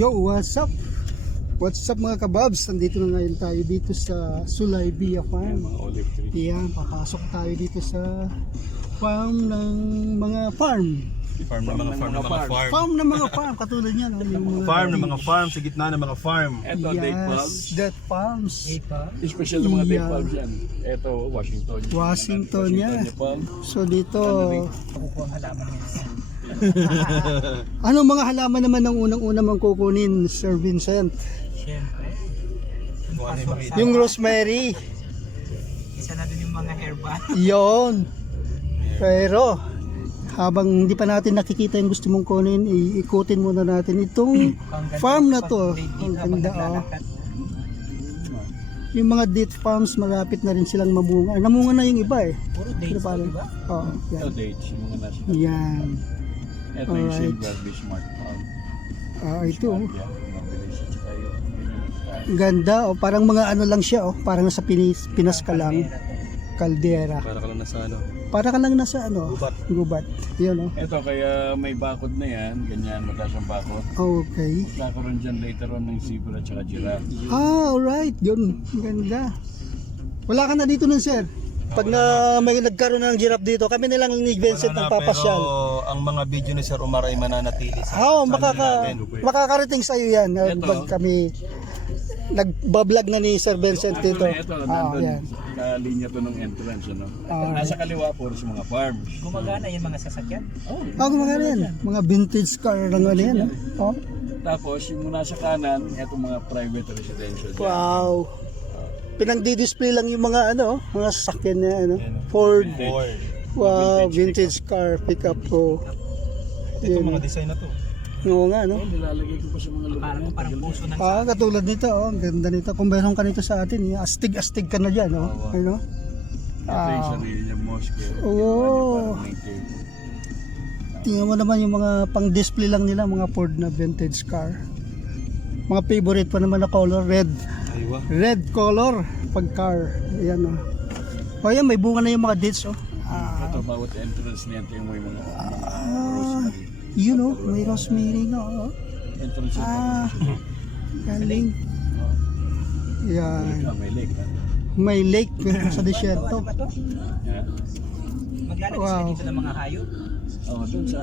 Yo, what's up? What's up mga kababs? Nandito na ngayon tayo dito sa Sulay Via Farm. Yan, papasok tayo dito sa farm ng mga farm. Farm ng mga farm. Farm ng mga farm, katulad niyan. Yung mga Farm ng mga farm, sa gitna ng mga farm. Ito, date palms. yes, date palms. Special ng mga date Yeah. palms yan. Ito, Washington. Washington, yeah. yung palm. So dito, Kukuha ang halaman niya. anong mga halaman naman ang unang-una mong kukunin, Sir Vincent? Siyempre. Yung rosemary. Isa na din yung mga herbal. Yon. Pero habang hindi pa natin nakikita yung gusto mong kunin, iikutin muna natin itong farm na to. Ang ganda, oh. Yung mga date farms, malapit na rin silang mamunga. Namunga na yung iba eh. Puro dates, Pero parang- di ba? Oo, Ito, yan. dates. Yung mga nasa. Yan. Ito yung Alright. silver Bismarck palm. Ito, oh. Yan, mabilis at saka yung ganyan. Ganda, oh. Parang mga ano lang siya, oh. Parang nasa Pinas ka lang. Caldera. Para ka lang nasa ano. Para ka lang nasa ano? Gubat. Gubat. Yun, oh. Ito, kaya may bakod na yan. Ganyan, mataas ang bakod. Okay. Kakaroon dyan later on ng zebra at saka giraffe. Alright. Yun. Ganda. Wala ka na dito nun, sir. Pag na may nagkaroon ng giraffe dito, kami nilang ni Vincent ang papasyal. Pero ang mga video ni Sir Omar ay mananatili sa Oo, channel natin. makakarating sa iyo yan. Ito. Pag kami nagbablog na ni Sir Vincent dito. Ito, Ah, nandun yan. sa linya to ng entrance. Ano? Alright. Nasa kaliwa po sa mga farms. Gumagana yung mga sasakyan. Gumagana yan. Mga vintage car lang ano yan. Oh. Tapos yung nasa kanan, itong mga private residential. dyan. Wow. Pinang-display lang yung mga ano, mga sasakyan na ano, Ford. Ford. Wow, vintage car pickup ko. Ito mga design na to. Oo nga, no? Nilalagay ko pa sa mga lugar. Parang puso ng Katulad nito, oh, ang ganda nito. Kung meron ka nito sa atin, astig-astig ka na dyan, oh. Ano? Ito yung sarili niya mosque. Oo. Tingnan mo naman yung mga pang-display lang nila, mga Ford na vintage car. Mga favorite pa naman na color, red. Aywa. Red color pag car. Ayan, oh. O yan, may bunga na yung mga dates, oh. Ito bawat entrance niya, ito yung may mga rosemary. Yun, oh. May rosemary na, oh. Entrance niya. Galing. Yan. May lake. Ha? May lake sa desierto. Ano ba to? Yeah. Maglalagay Wow. sila dito ng mga hayop. Oh, dun sa...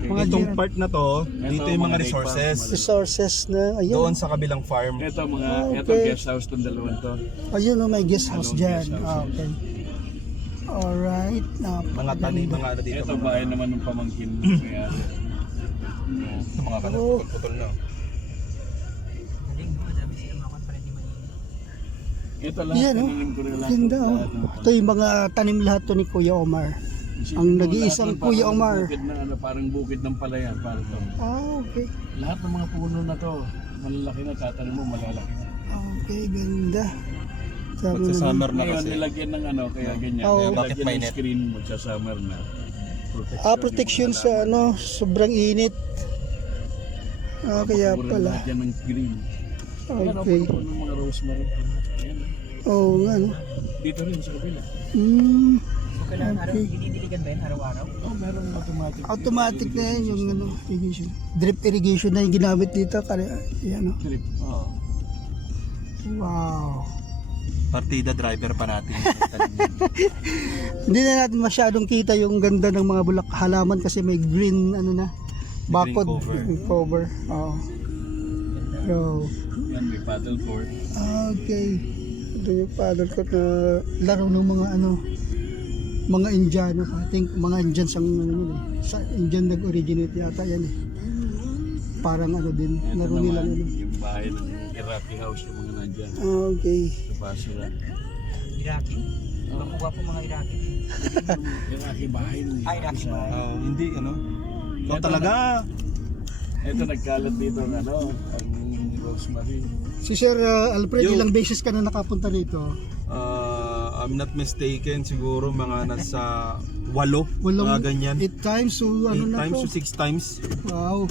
Mga Itong giraffe. part na to, dito yung mga resources. Resources na, ayun. Doon sa kabilang farm. Ito mga, ito Okay. guest house tong dalawang to. Ayun, oh, may guest house Anong dyan. guest house? Okay. Alright. Mga tanim, mga ano dito. Ito bahay naman ng pamangkin. Kaya, Ito mga kanan, Oh. putol na. Galing, madami sila mga kan para di mainit. ito lahat, Yan, oh. tininim ko rin lahat. Ganda, oh. Lahat ng- Ito yung mga tanim lahat to ni Kuya Omar. Isipin Ang mo, nag-iisang lahat ng Kuya parang Omar. Bukid na, ano, parang bukid ng palayan. Parang to. Okay. Lahat ng mga puno na to, malalaki na, tatanim mo, malalaki na. Okay, ganda. Sabi Pag sa naman. summer na Ngayon, kasi. nilagyan ng ano, kaya ganyan. Oo. Kaya Bakit nilagyan ng mainit? screen, magsa-summer na. Protection sa ano, sobrang init. Kaya pala. Lagyan ng green. Ayan, Okay. puno ng mga rosemary. Ayan. Oo nga, no? Dito rin sa kabila. So kailangan araw, dinidiligan ba yan araw-araw? Oh, meron automatic. Automatic na yan yung ano, irrigation. Drip irrigation na yung ginamit dito. Kaya, yan, no? Trip. Oh. Wow. Partida driver pa natin. Hindi na natin masyadong kita yung ganda ng mga bulak halaman kasi may green ano na bakod green cover. Oo. So, Yan, may paddleboard. okay. Ito yung paddle court na laro ng mga ano mga Indiano. I think mga Indians ang ano yun eh. Sa Indian nag-originate yata yan eh. Parang ano din, Ito laro nila naman, ano. yung bahay ng Iraqi house, yung mga nandyan. Okay. Sa Basura. Iraqi. Makuha po mga Iraqi. Iraqi bahay ng Iraqi isa. bahay. Hindi, ano? Ikaw Ito talaga. Ito nagkalat dito ng ano, ang rosemary. Si Sir Alfred, Yo. ilang beses ka na nakapunta rito? I'm not mistaken, siguro mga nasa 8, mga ganyan. 8 times, so ano 8 na times to? to 6 times. Wow.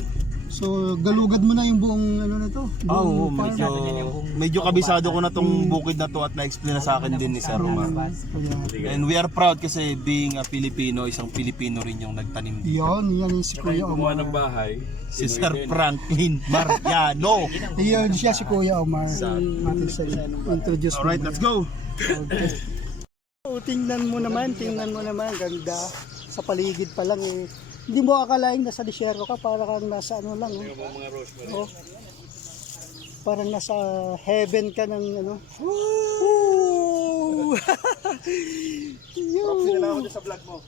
So, galugad mo na yung buong ano na to. Ah, oo, buong farm. medyo kabisado ko na tong bukid na to at na-explain na sa akin din ni Sir Romar. Kaya, And we are proud kasi being a Filipino, isang Pilipino rin yung nagtanim dito. yan yung si Saka Kuya yung gumawa Omar. ng bahay. Si Sir Franklin Mariano. Yan siya si Kuya Omar. Atin sa introduce mo. Alright, let's go! Okay. So, tingnan mo naman. Ganda. Sa paligid pa lang eh. Hindi mo akalain nasa disyerto ka, para kang nasa ano lang. Mga rosemary. Oh. Parang nasa heaven ka ng ano. Woo! Proxy na lang ako dyan sa vlog mo.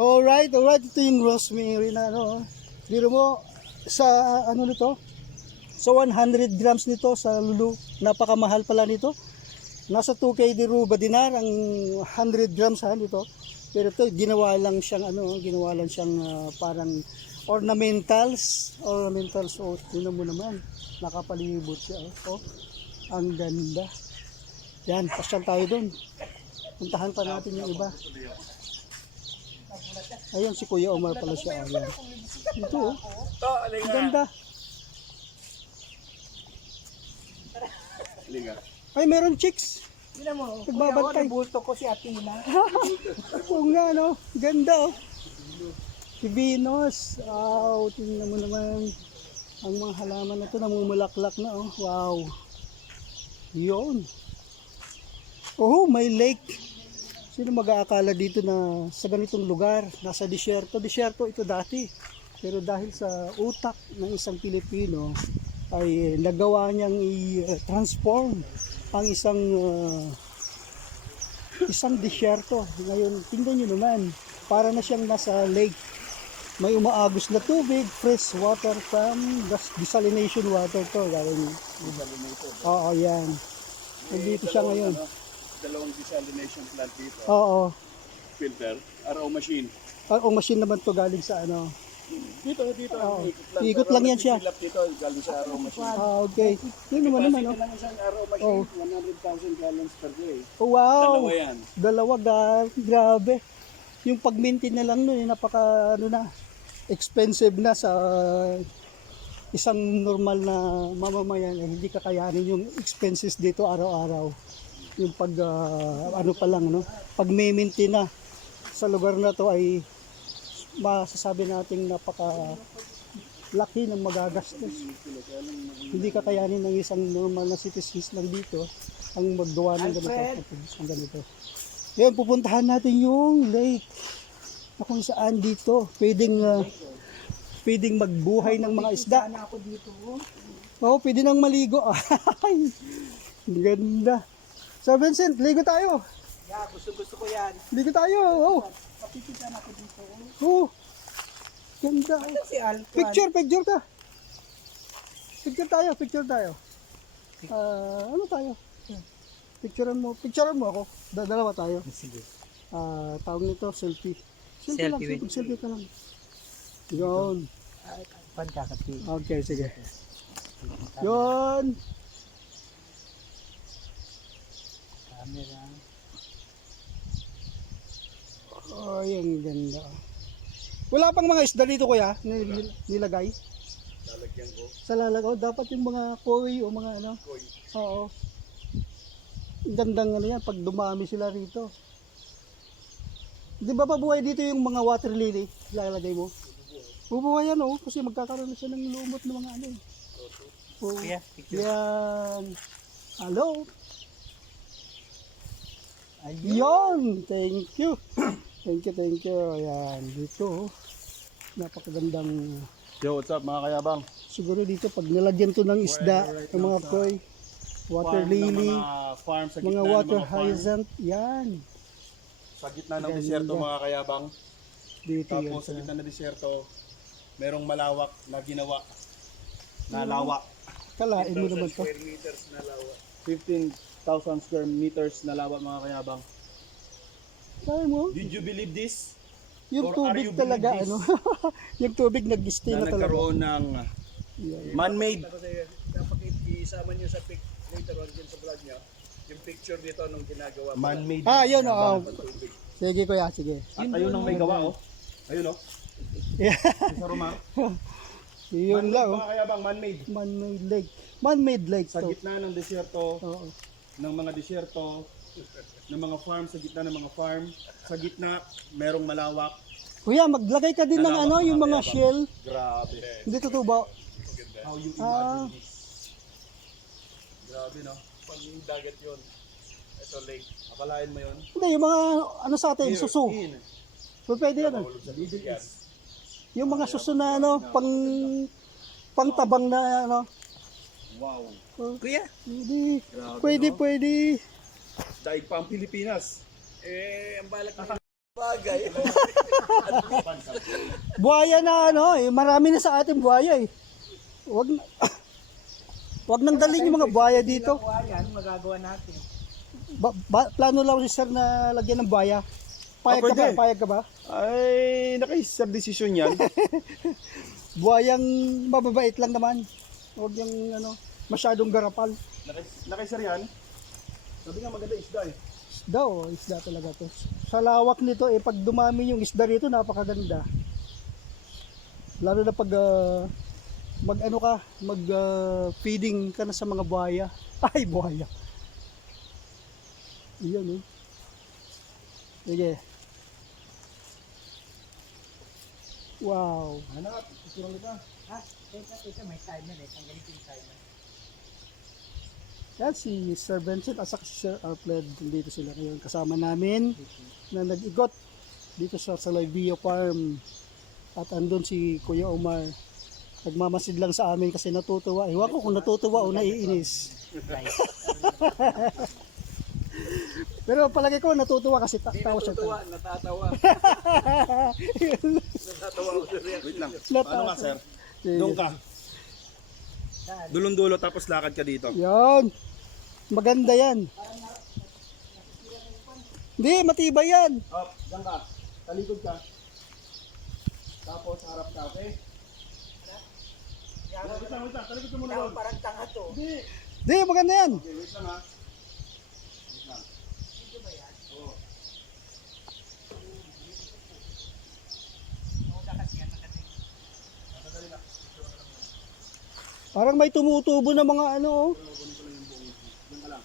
Alright. Ito yung rosemary na ano. Biro mo, sa ano nito? Sa 100 grams nito sa Lulu, napakamahal pala nito. Nasa 2K Ruba dinar ang 100 grams ha nito. Pero ito ginawa lang siyang parang ornamentals. Oh, tingnan mo naman. Nakapalibot siya. Oh, ang ganda. Yan, pasyal tayo doon. Puntahan pa natin yung iba. Ayun si Kuya Omar pala siya. Ayan. Ito oh. Ang ganda. Liga. Ay, meron chicks. Tignan mo, Nagbabantay. bulto ko si Atina. Oo nga, no? Ganda, oh. Si Venus. Wow, tingnan mo naman. Ang mga halaman na ito, namumulaklak na, oh. Wow. Yun. Oh, may lake. Sino mag-aakala dito na sa ganitong lugar, nasa disyerto? Disyerto ito dati. Pero dahil sa utak ng isang Pilipino, ay nagawa niyang i-transform ang isang disyerto. Ngayon, tingnan nyo naman, para na siyang nasa lake. May umaagos na tubig, fresh water from desalination water to. Oo, yan. Nandito siya ngayon. Dalawang desalination plant dito. Oo. Filter, RO machine. Ang machine naman to galing sa ano. Dito. Oo. Ikot Ikot lang yan siya. Fill up dito, galing sa RO machine. Okay. Yun naman, Capacity oh. lang isang RO machine, Oh. 100,000 gallons per day. Oh, wow. Dalawa yan. Dalawa, grabe. Yung pag-maintain na lang nun, napaka ano na, expensive na sa isang normal na mamamayan. Hindi kakayanin yung expenses dito araw-araw. Yung pag, ano pa lang, no? Pag-maintain na sa lugar na to ay masasabi nating napaka laki ng magagastos. Hindi kakayanin ng isang normal na citizens lang dito ang maggawa ng ganito. Ngayon, pupuntahan natin yung lake na kung saan dito pwedeng magbuhay ng mga isda. Ako dito. Oo, pwede nang maligo. Ay, ganda. Sir Vincent, ligo tayo. Yeah, gusto ko yan. Ligo tayo. Oh. Papipitan ako dito. Oh. Ganda. Ito si Alquan. Picture ka. Picture tayo. Ano tayo? Picturean mo ako. Dalawa tayo. Sige. Tawag nito selfie. Selfie, Selfie ka lang. Yun. Pagkakati. Okay, sige. Yun. Camera. Ay, ang ganda. Wala pang mga isda dito kuya nilagay? Lalagyan ko. Sa lalagaw, dapat yung mga koi o mga ano. Koi. Oo. Ang gandang ano yan, pag dumami sila rito. Di ba pabuhay dito yung mga water lily? Lalagay mo? Bubuhay yan oh, kasi magkakaroon na siya ng lumot ng mga ano eh. Oh, Kuya, picture. yan. Hello? Ayun. Yon, thank you. Thank you. Ayan, dito. Napakagandang, Yo, what's up mga kayabang? siguro dito pag nilagyan to ng isda, ng mga koi, water lily, Farm sa mga gitna ng water mga farm. hyacinth, yan. Sa gitna ng Ganda. disyerto mga kayabang. Dito yan. Tapos sa gitna ng disyerto, merong malawak na ginawa na lawa. Kalain mo naman to. Square meters na lawa. 15,000 square meters na lawa mga kayabang. Kaya mo? Did you believe this? Yung Or are tubig you talaga, believe ano? Yung tubig nag-stay Na na talaga. nagkaroon ng man-made. Kasi dapat isama nyo sa pic later on din sa vlog niya, yung picture dito nung ginagawa. Man-made. Yun, oo. Sige kuya, sige. At ayun ang may gawa oh. Ayun oh. Yeah. Sa Roma. Yun Man-made lang, ba kaya bang man-made? Man-made lake. Man-made lake Sa to. gitna ng desierto, Oo. ng mga desierto, ng mga farm, sa gitna ng mga farm, sa gitna merong malawak. Kuya, maglagay ka din ng Nalawak ano, na yung mga kaya ba? shell. Grabe. Hindi tutubo. How you Ah. imagine this? Grabe no? Pag dagat yun. Ito lake. Akalain mo yun? Hindi, yung mga ano sa atin, suso. In. Pwede yan. Mahulog sa Middle yan. East. Yung mga suso na ano, pang tabang na ano. Wow. Kuya. Pwede, Grabe, pwede, no? pwede. Daig pa ang Pilipinas. Ang balak na bagay. Buhaya na ano, marami na sa atin buhaya eh. Wag na, wag nang dalhin yung mga buhaya dito. Yan, magagawa natin. Plano lang si sir na lagyan ng buhaya. Payag ka ba? pwede. Payag ka ba? Ay, nakaisip desisyon yan. Buhayang mababait lang naman. Huwag yung ano, masyadong garapal. Nakaisar yan. Sabi nga maganda isda eh. Isda o, isda talaga to. Sa lawak nito eh, pag dumami yung isda rito, napakaganda. Lalo na pag mag ano ka, mag feeding ka na sa mga buhaya. Ay, buhaya. Iyan eh. Sige. Wow. Hanap, picturean kita. Ha? Ito may timer eh. Tanggalin ko yung timer. Yan si Sir Vincent at saka si Sir Arpled. Dito sila ngayon kasama namin na nag-igot dito sa Salaybio Farm. At andun si Kuya Omar. Nagmamasid lang sa amin kasi natutuwa. Ewan ko kung natutuwa o naiinis. Pero palagi ko natutuwa kasi Hindi tawa siya. natutuwa, natatawa. Natatawa ko sa reaction. Wait lang. Natawa. Paano ka, sir? Sige. Doon ka. Dulong-dulo tapos lakad ka dito. Yan. Maganda yan. Hindi, matibay yan. Up, diyan ka. Talikod ka. Tapos harap ka, okay? Wait lang. Talikod ka muna doon. Parang tanga to. Hindi. Hindi, maganda yan. Okay, wait lang ha. Wait lang. Oo. Parang may tumutubo na mga ano. Oh. Diyan ka lang.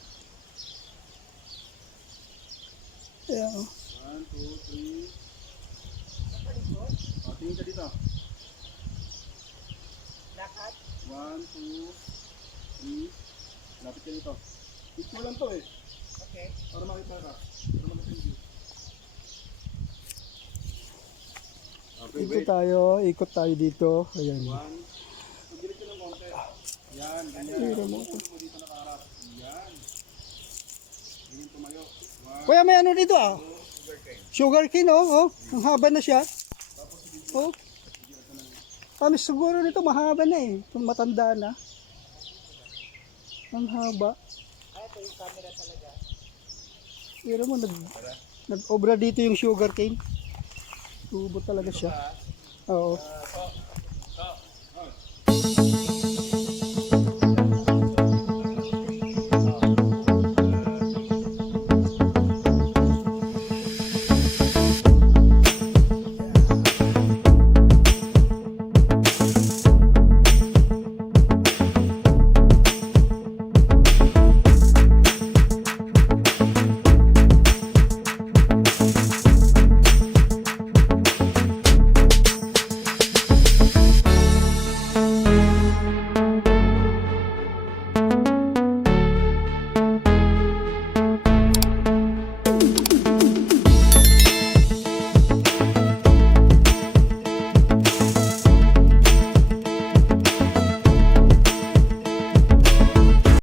Ayan, oh. 1, 2, 3. Tingin ka dito. Lakat. 1, 2, 3. Lapit ka dito. Picture lang to eh. Okay. Para makita ka. Para makita yung view. Okay, Ikot tayo dito. Ayan. 1. Pagdilit ka ng konti. Yan, ganyan. Mo dito nakaharap. Yan. Ganyan tumayo. 1. Kuya, may ano dito ah? Sugar cane, oh. Ang haba na siya. Oh. Kami siguro nito mahaba na eh. Kung matanda na. Ang haba. Ito yung camera talaga. Pero mo, nag-obra dito yung sugar cane. Tubo talaga siya. Oo.